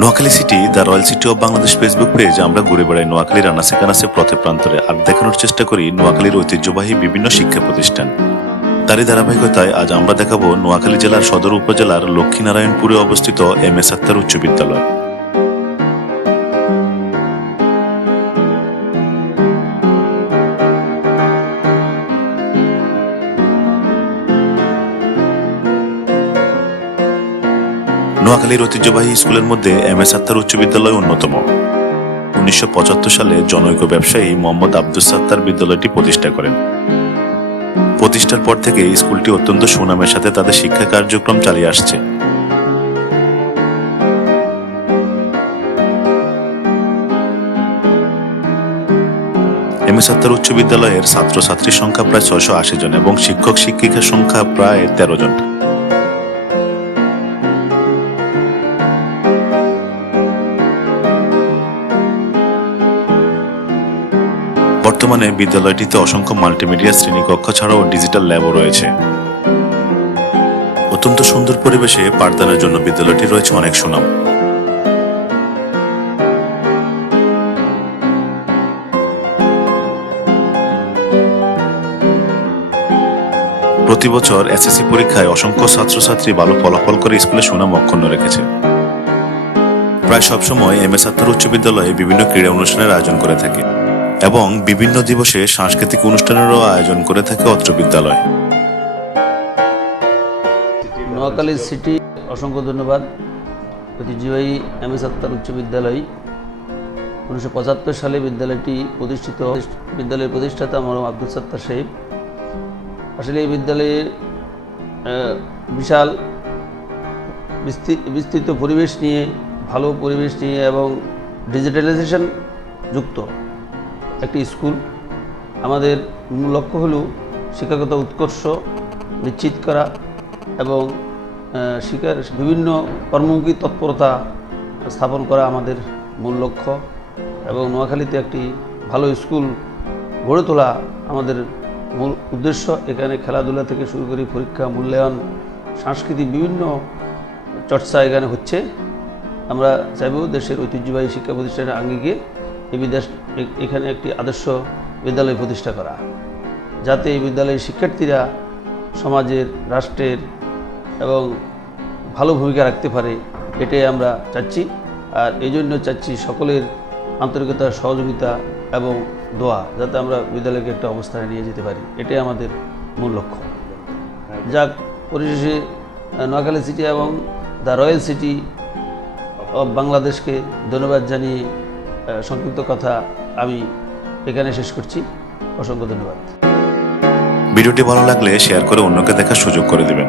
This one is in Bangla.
Noakhali city, the royal city of Bangladesh Facebook page, আমরা ঘুরে বেড়াই নোয়াখালীর আনাসে কানাসে পথে প্রান্তরে আর দেখানোর চেষ্টা করি নোয়াখালীর ঐতিহ্যবাহী বিভিন্ন শিক্ষা প্রতিষ্ঠান। তারই ধারাবাহিকতায় আজ আমরা দেখাবো নোয়াখালী জেলার সদর উপজেলার লক্ষ্মীনারায়ণপুরে অবস্থিত এম এস আত্মার উচ্চ বিদ্যালয়। নোয়াখালীর ঐতিহ্যবাহী স্কুলের মধ্যে এম এস আত্মার উচ্চ বিদ্যালয় অন্যতম। উনিশশো পঁচাত্তর সালে জনৈক ব্যবসায়ী মোহাম্মদ আব্দুস সাত্তার বিদ্যালয়টি প্রতিষ্ঠা করেন। প্রতিষ্ঠার পর থেকে স্কুলটি অত্যন্ত সুনামের সাথে তাদের শিক্ষা কার্যক্রম চালিয়ে আসছে। এম এস আত্মার উচ্চ বিদ্যালয়ের ছাত্রছাত্রীর সংখ্যা প্রায় ছয়শো আশি জন এবং শিক্ষক শিক্ষিকার সংখ্যা প্রায় তেরো জন। বর্তমানে বিদ্যালয়টিতে অসংখ্য মাল্টিমিডিয়া শ্রেণীকক্ষ ছাড়াও ডিজিটাল ল্যাবও রয়েছে। অত্যন্ত সুন্দর পরিবেশে পাঠদানের জন্য বিদ্যালয়টি রয়েছে অনেক সুনাম। প্রতি বছর এসএসসি পরীক্ষায় অসংখ্য ছাত্রছাত্রী ভালো ফলাফল করে স্কুলে সুনাম অক্ষুণ্ণ রেখেছে। প্রায় সবসময় এম এস আত্মার উচ্চ বিদ্যালয়ে বিভিন্ন ক্রীড়া অনুষ্ঠানের আয়োজন করে থাকে। এবং বিভিন্ন দিবসে সাংস্কৃতিক অনুষ্ঠানেরও আয়োজন করে থাকে অত্র বিদ্যালয়। নোয়াখালী সিটি, অসংখ্য ধন্যবাদ। ঐতিহ্যবাহী এম এস আত্মার উচ্চ বিদ্যালয়। উনিশশো পঁচাত্তর সালে বিদ্যালয়টি প্রতিষ্ঠিত বিদ্যালয়ের প্রতিষ্ঠাতা মরম আব্দুল সত্তার সাহেব। আসলে এই বিদ্যালয়ে বিশাল বিস্তৃ- বিস্তৃত পরিবেশ নিয়ে, ভালো পরিবেশ নিয়ে এবং ডিজিটালাইজেশন যুক্ত। একটি স্কুল। আমাদের লক্ষ্য হল শিক্ষাগত উৎকর্ষ নিশ্চিত করা এবং আহ, শিক্ষার বিভিন্ন কর্মমুখী তৎপরতা স্থাপন করা আমাদের মূল লক্ষ্য এবং নোয়াখালীতে একটি ভালো স্কুল গড়ে তোলা আমাদের মূল উদ্দেশ্য। এখানে খেলাধুলা থেকে শুরু করে পরীক্ষা মূল্যায়ন সাংস্কৃতিক বিভিন্ন চর্চা এখানে হচ্ছে। আমরা চাইব দেশের ঐতিহ্যবাহী শিক্ষা প্রতিষ্ঠানের আঙ্গিকে এই বিদেশ এখানে একটি আদর্শ বিদ্যালয় প্রতিষ্ঠা করা। যাতে এই বিদ্যালয়ের শিক্ষার্থীরা সমাজের, রাষ্ট্রের এবং ভালো ভূমিকা রাখতে পারে, এটাই আমরা চাচ্ছি। আর এই জন্য চাচ্ছি সকলের আন্তরিকতা, সহযোগিতা এবং দোয়া, যাতে আমরা বিদ্যালয়কে একটা অবস্থানে নিয়ে যেতে পারি। এটাই আমাদের মূল লক্ষ্য। যাক, পরিশেষে নোয়াখালী সিটি এবং দ্য রয়্যাল সিটি অব বাংলাদেশকে ধন্যবাদ জানিয়ে সংক্ষিপ্ত কথা আমি এখানে শেষ করছি। অসংখ্য ধন্যবাদ। ভিডিওটি ভালো লাগলে শেয়ার করে অন্যকে দেখার সুযোগ করে দিবেন।